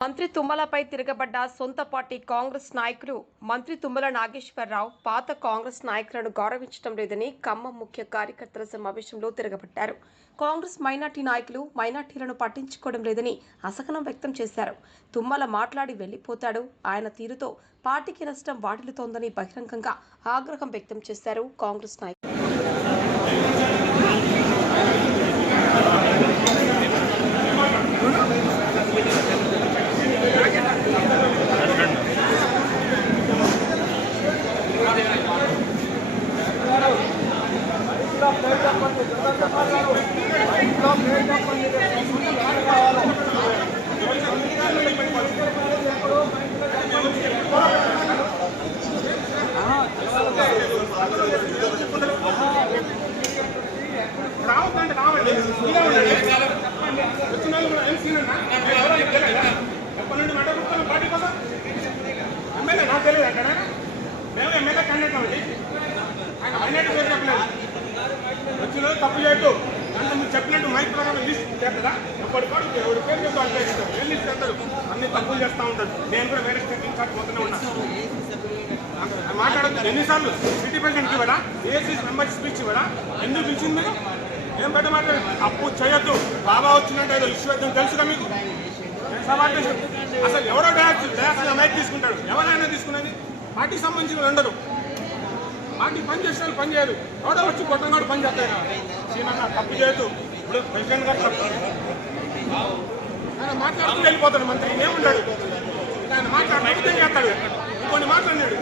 మంత్రి తుమ్మలపై తిరగబడ్డ సొంత పార్టీ కాంగ్రెస్ నాయకులు మంత్రి తుమ్మల నాగేశ్వరరావు పాత కాంగ్రెస్ నాయకులను గౌరవించడం లేదని ఖమ్మం ముఖ్య కార్యకర్తల సమావేశంలో తిరగబట్టారు. కాంగ్రెస్ మైనార్టీ నాయకులు మైనార్టీలను పట్టించుకోవడం లేదని అసహనం వ్యక్తం చేశారు. తుమ్మల మాట్లాడి వెళ్ళిపోతాడు ఆయన తీరుతో పార్టీకి నష్టం వాటిల్లుతోందని బహిరంగంగా ఆగ్రహం వ్యక్తం చేశారు కాంగ్రెస్ నాయకులు రావద్దండి రావండి ఇలా ఉండండి వచ్చిన వాళ్ళు కూడా ఏం సీన్ ఉన్నా మీరు ఎవరో మీకు తెలియదా ఎప్పటి నుండి మంట పుట్టుకున్న పార్టీ కోసం ఎమ్మెల్యే నాకు తెలియదు అక్కడ. మేము ఎమ్మెల్యే క్యాండిడేట్ అండి ఆయన మైనార్టీ పేరు చెప్పలేదు. వచ్చిన తప్పు చేయొద్దు అంటే మీరు చెప్పినట్టు మైక్ ప్రకారం లిస్ట్ చేస్తారా ఎప్పటికాడు ఎవరి పేరు చెప్తా అంటే ఏం లిస్ట్ చేస్తారు అన్ని తప్పులు చేస్తూ ఉంటారు నేను కూడా వేరే స్టేట్ ఇన్ఛార్జ్ పోతూనే ఉన్నాను మాట్లాడద్దు. ఎన్నిసార్లు? సిటీ ప్రెసిడెంట్కి ఇవ్వడా? ఏసీ మెంబర్ స్పీచ్ ఇవ్వడా? ఎందుకు పిలిచింది మీరు? ఏం పెద్ద మాట్లాడు అప్పు చేయొద్దు. బాబా వచ్చినట్టు ఏదో ఇష్యూ అవుతుంది తెలుసుగా మీకు? అసలు ఎవరో డయాస్ డయాస్ మైక్ తీసుకుంటాడు. ఎవరైనా తీసుకునేది? పార్టీకి సంబంధించిన ఉండరు. ఉండరు పార్టీ పని చేసిన వాళ్ళు పని చేయరు. ఎవడో వచ్చి కొట్టంగాడు పని చేస్తాడు? సీనన్న తప్పు చేయదు ఇప్పుడు ప్రెసిడెంట్ గారు తప్పు ఆయన మాట్లాడుతూ వెళ్ళిపోతాడు మంత్రి. ఏముంటాడు? ఆయన మాట్లాడుతూ చేస్తాడు? ఇంకొన్ని మాట్లాడినాడు.